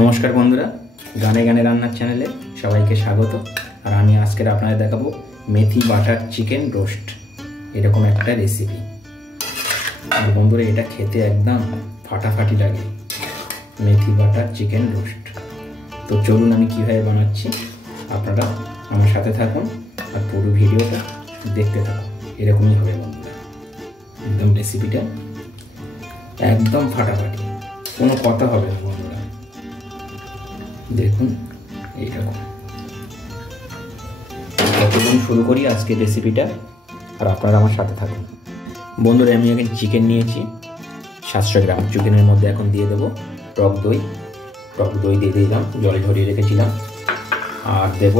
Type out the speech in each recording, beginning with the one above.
নমস্কার বন্ধুরা, গানে গানে রান্নার চ্যানেলে সবাইকে স্বাগত। আর আমি আজকের আপনাদের দেখাবো মেথি বাটার চিকেন রোস্ট, এরকম একটা রেসিপি। আর বন্ধুরা, এটা খেতে একদম ফাটাফাটি লাগে, মেথি বাটার চিকেন রোস্ট। তো চলুন আমি কীভাবে বানাচ্ছি আপনারা আমার সাথে থাকুন আর পুরো ভিডিওটা দেখতে থাকুন। এরকমই হবে বন্ধুরা, একদম রেসিপিটা একদম ফাটাফাটি, কোনো কথা হবে না বন্ধুরা। দেখুন এইরকম। কতদিন শুরু করি আজকের রেসিপিটা, আর আপনারা আমার সাথে থাকুন। বন্ধুরা, আমি এখানে চিকেন নিয়েছি 700 গ্রাম। চিকেনের মধ্যে এখন দিয়ে দেবো টক দই দিয়ে দিলাম, জলে ঝরিয়ে রেখেছিলাম। আর দেব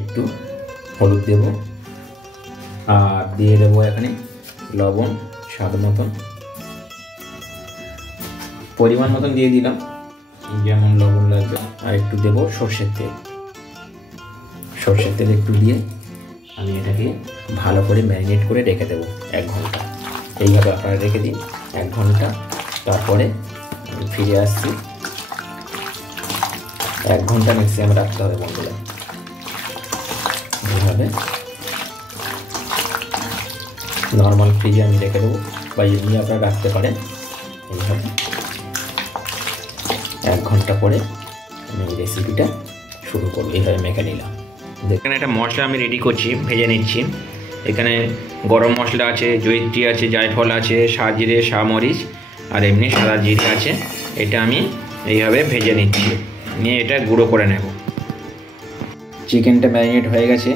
একটু হলুদ দেব, আর দিয়ে দেবো এখানে লবণ স্বাদ মতন, পরিমাণ মতন দিয়ে দিলাম যেমন লবণ লাগবে। আর একটু দেব সর্ষের তেল একটু দিয়ে আমি এটাকে ভালো করে ম্যারিনেট করে রেখে দেবো 1 ঘন্টা। এইভাবে আপনারা রেখে দিন 1 ঘন্টা। তারপরে ফিরে আসছি। 1 ঘন্টা ম্যাক্সিমাম রাখতে হবে বন্ধুরা। এইভাবে নর্মাল ফ্রিজে আমি রেখে দেবো, বা এমনি আপনারা রাখতে পারেন। এইভাবে 1 ঘন্টা পরে আমি এই রেসিপিটা শুরু করবো। এইভাবে মেখে নিলাম। এখানে একটা মশলা আমি রেডি করছি, ভেজে নিচ্ছি। এখানে গরম মশলা আছে, জয়িত্রী আছে, জায়ফল আছে, সাজিরে, শামরিচ আর এমনি সাদা জিরে আছে। এটা আমি এইভাবে ভেজে নিচ্ছি, নিয়ে এটা গুঁড়ো করে নেব। চিকেনটা ম্যারিনেট হয়ে গেছে,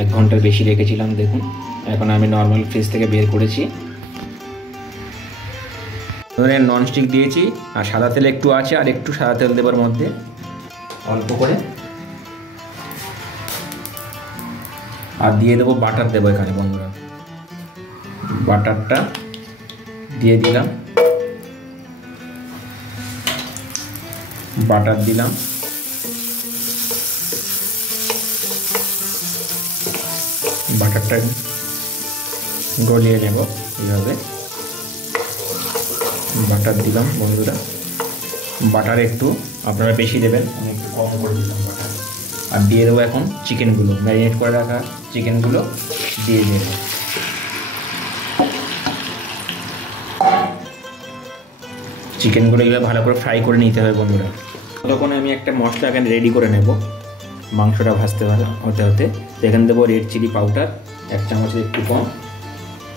1 ঘন্টার বেশি রেখেছিলাম। দেখুন এখন আমি নর্মাল ফ্রিজ থেকে বের করেছি। ধরেন ননস্টিক দিয়েছি, আর সাদা তেল একটু আছে, আর একটু সাদা তেল দেবার মধ্যে অল্প করে। আর দিয়ে দেবো বাটার, দেবো এখানে বন্ধুরা। বাটারটা দিয়ে দিলাম, বাটার দিলাম। বাটারটা গলিয়ে নেব এইভাবে। বাটার দিলাম বন্ধুরা। বাটার একটু আপনারা বেশি দেবেন, আমি একটু কম করে দিলাম বাটার। আর দিয়ে দেবো এখন চিকেনগুলো, ম্যারিনেট করে রাখা চিকেনগুলো দিয়ে দেব। চিকেনগুলো এইভাবে ভালো করে ফ্রাই করে নিতে হবে বন্ধুরা। ততক্ষণ আমি একটা মশলা এখানে রেডি করে নেব, মাংসটা ভাজতে হতে। এখানে দেবো রেড চিলি পাউডার 1 চামচের একটু কম,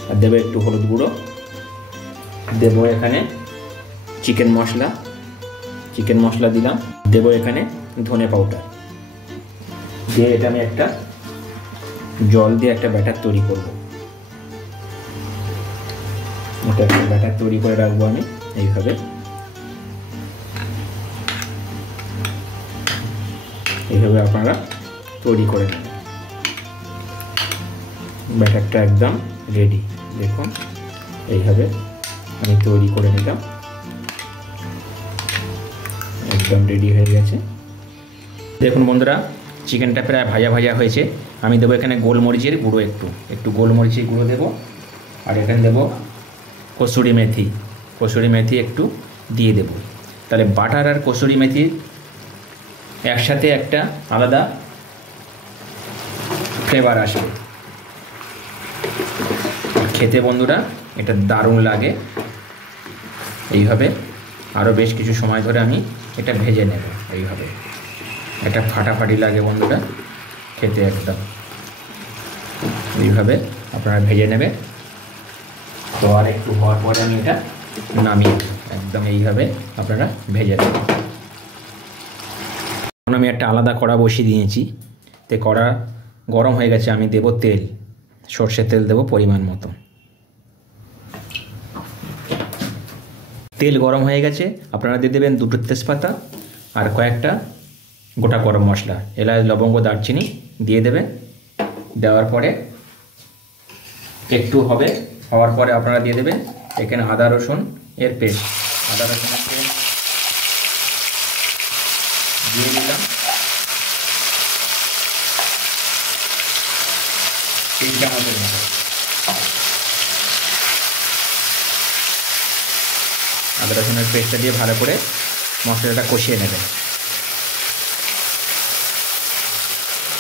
আর দেবো একটু হলুদ গুঁড়ো, দেবো এখানে চিকেন মশলা দিলাম, দেবো এখানে ধনে পাউডার দিয়ে এটা আমি একটা জল দিয়ে একটা ব্যাটার তৈরি করব। এটা একটা ব্যাটার তৈরি করে রাখবো আমি এইভাবে। আপনারা তৈরি করে নেবেন। ব্যাটারটা একদম রেডি। দেখুন এইভাবে আমি তৈরি করে নিলাম, একদম রেডি হয়ে গেছে। দেখুন বন্ধুরা, চিকেনটা প্রায় ভাজা হয়েছে। আমি দেবো এখানে গোলমরিচের গুঁড়ো, একটু গোলমরিচের গুঁড়ো দেবো। আর এখানে দেবো কসুরি মেথি একটু দিয়ে দেবো। তাহলে বাটার আর কসুরি মেথি একসাথে একটা আলাদা ফ্লেভার আসবে খেতে বন্ধুরা, এটা দারুণ লাগে। এইভাবে আরও বেশ কিছু সময় ধরে আমি এটা ভেজে নেব। এইভাবে এটা ফাটাফাটি লাগে বন্ধুরা খেতে একদম। এইভাবে আপনারা ভেজে নেবে। তো আর একটু হওয়ার পরে আমি এটা নামিয়ে একদম এইভাবে আপনারা ভেজে নেবেন। এখন আমি একটা আলাদা কড়া বসিয়ে দিয়েছি। তো কড়া গরম হয়ে গেছে, আমি দেব তেল, সর্ষের তেল দেব পরিমাণ মতো। তেল গরম হয়ে গেছে, আপনারা দিয়ে দেবেন 2টো তেজপাতা আর কয়েকটা গোটা গরম মশলা, এলাচ, লবঙ্গ, দারচিনি দিয়ে দেবেন। দেওয়ার পরে একটু হওয়ার পরে আপনারা দিয়ে দেবেন এখানে আদা রসুন এর পেস্ট। আদা রসুনের পেস্ট দিয়ে দিলাম 3 চামচের মতো। আদা রসুনের পেস্টটা দিয়ে ভালো করে মশলাটা কষিয়ে নেবেন।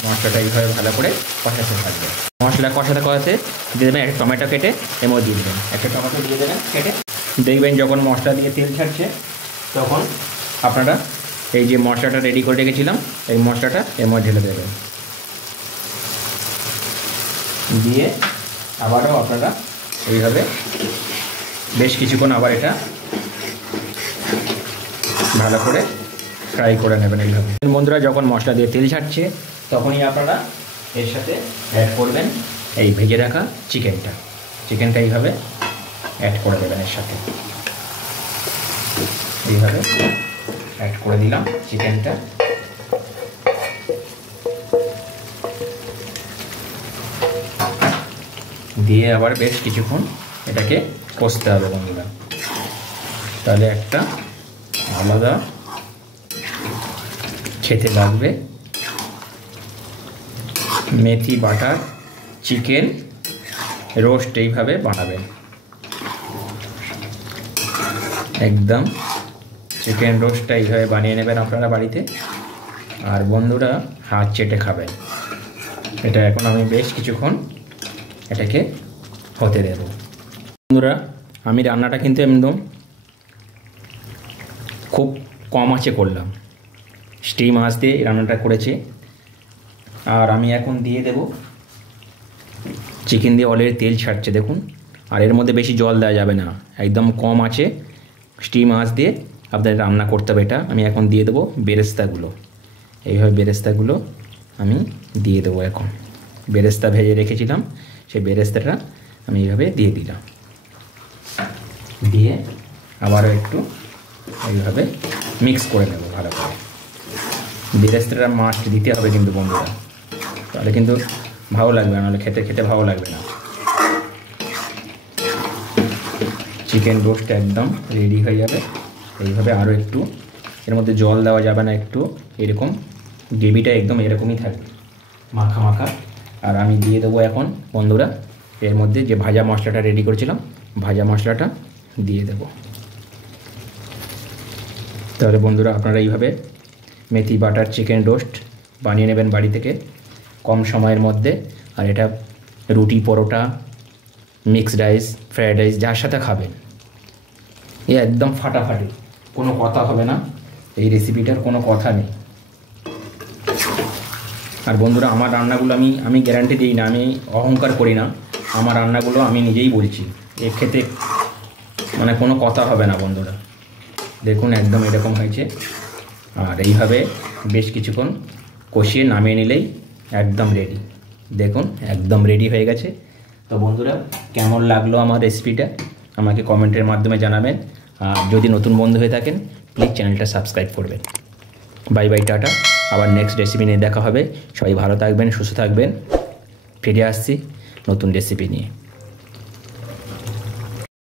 মশলাটা এইভাবে ভালো করে কষাতে থাকবে। মশলা কষাতে কষাতে দিয়ে দেবেন একটা টমেটো কেটে এর মধ্যে দিয়ে দেবেন, একটা টমেটো দিয়ে দেবেন কেটে। দেখবেন যখন মশলা দিয়ে তেল ছাড়ছে তখন আপনারা এই যে মশলাটা রেডি করে রেখেছিলাম এই মশলাটা এর মধ্যে ঢেলে দেবেন। দিয়ে আবারও আপনারা এইভাবে বেশ কিছুক্ষণ আবার এটা ভালো করে ফ্রাই করে নেবেন এইভাবে। বন্ধুরা যখন মশলা দিয়ে তেল ছাড়ছে তখনই আপনারা এর সাথে অ্যাড করবেন এই ভেজে রাখা চিকেনটা এইভাবে অ্যাড করে দেবেন এর সাথে। এইভাবে অ্যাড করে দিলাম চিকেনটা। দিয়ে আবার বেশ কিছুক্ষণ এটাকে কষতে হবে বন্ধুরা, তাহলে একটা আলাদা খেতে লাগবে। মেথি বাটার চিকেন রোস্ট এইভাবে বানাবেন, একদম চিকেন রোস্টটা এইভাবে বানিয়ে নেবেন আপনারা বাড়িতে, আর বন্ধুরা হাত চেটে খাবেন। এটা এখন আমি বেশ কিছুক্ষণ এটাকে হতে দেব। বন্ধুরা আমি রান্নাটা কিন্তু একদম খুব কম আঁচে করলাম, স্টিম আঁচ দিয়ে রান্নাটা করেছি। আর আমি এখন দিয়ে দেব চিকেন দিয়ে অলরেডি তেল ছাড়ছে দেখুন, আর এর মধ্যে বেশি জল দেওয়া যাবে না, একদম কম আঁচে স্টিম আঁচ দিয়ে আপনাদের রান্না করতে হবে। এটা আমি এখন দিয়ে দেবো বেরেস্তাগুলো, এইভাবে বেরেস্তাগুলো আমি দিয়ে দেবো। এখন বেরেস্তা ভেজে রেখেছিলাম সেই বেরেস্তাটা আমি এইভাবে দিয়ে দিলাম। দিয়ে আবারও একটু এইভাবে মিক্স করে নেব ভালো করে। বেরেস্তাটা মাস্ট দিতে হবে কিন্তু বন্ধুরা, তাহলে কিন্তু ভালো লাগবে, নাহলে খেতে ভালো লাগবে না। চিকেন রোস্ট একদম রেডি হয়ে যাবে। এইভাবে আরও একটু, এর মধ্যে জল দেওয়া যাবে না, একটু এরকম গ্রেভিটা একদম এরকমই থাকবে মাখা মাখা। আর আমি দিয়ে দেবো এখন বন্ধুরা এর মধ্যে যে ভাজা মশলাটা রেডি করেছিলাম, ভাজা মশলাটা দিয়ে দেব। তাহলে বন্ধুরা আপনারা এইভাবে মেথি বাটার চিকেন রোস্ট বানিয়ে নেবেন বাড়ি থেকে কম সময়ের মধ্যে। আর এটা রুটি, পরোটা, মিক্সড রাইস, ফ্রায়েড রাইস যার সাথে খাবেন এ একদম ফাটাফাটি, কোনো কথা হবে না, এই রেসিপিটার কোনো কথা নেই। আর বন্ধুরা আমার রান্নাগুলো আমি গ্যারান্টি দিই না, আমি অহংকার করি না, আমার রান্নাগুলো আমি নিজেই বলছি, এর খেতে মানে কোনো কথা হবে না বন্ধুরা। দেখুন একদম এরকম হয়েছে। আর এইভাবে বেশ কিছুক্ষণ কষিয়ে নামিয়ে নিলেই একদম রেডি। দেখুন একদম রেডি হয়ে গেছে। তো বন্ধুরা কেমন লাগলো আমার রেসিপিটা আমাকে কমেন্টের মাধ্যমে জানাবেন। আর যদি নতুন বন্ধু হয়ে থাকেন প্লিজ চ্যানেলটা সাবস্ক্রাইব করবেন। Bye bye, tata. আবার নেক্সট রেসিপি নিয়ে দেখা হবে। সবাই ভালো থাকবেন, সুস্থ থাকবেন। ফিরে আসছি নতুন রেসিপি নিয়ে।